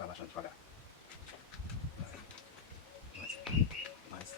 vai abaixando devagar. Mais.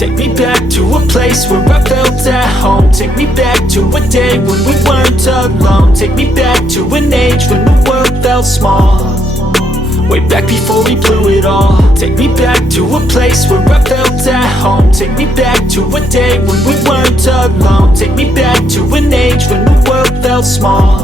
Take me back to a place where I felt at home. Take me back to a day when we weren't alone. Take me back to an age when the world felt small, way back before we blew it all. Take me back to a place where I felt at home. Take me back to a day when we weren't alone. Take me back to an age when the world felt small,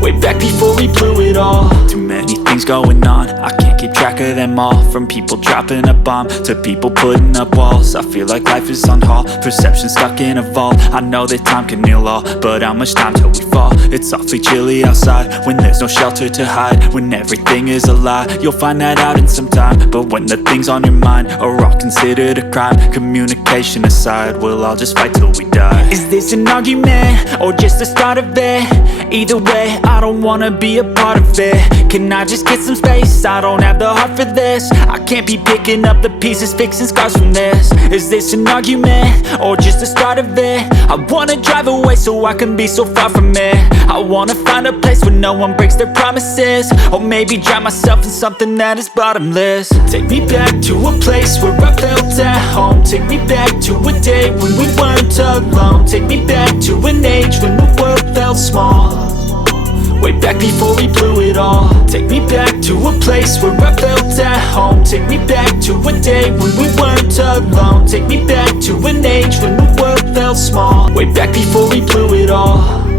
way back before we blew it all. Too many things going on, I can't keep track of them all. From people dropping a bomb to people putting up walls. I feel like life is on hold, perception stuck in a vault. I know that time can heal all, but how much time till we fall? It's awfully chilly outside when there's no shelter to hide. When everything is a lie, you'll find that out in some time. But when the things on your mind are all considered a crime, communication aside, we'll all just fight till we die. Is this an argument or just the start of it? Either way, I don't wanna be a part of it. Can I just get some space? I don't have the heart for this. I can't be picking up the pieces, fixing scars from this. Is this an argument or just the start of it? I wanna drive away so I can be so far from it. I wanna find a place where no one breaks their promises, or maybe drown myself in something that is bottomless. Take me back to a place where I felt at home. Take me back to a day when we weren't alone. Take me back to an age when the world felt small, way back before we blew it all. Take me back to a place where I felt at home. Take me back to a day when we weren't alone. Take me back to an age when the world felt small, way back before we blew it all.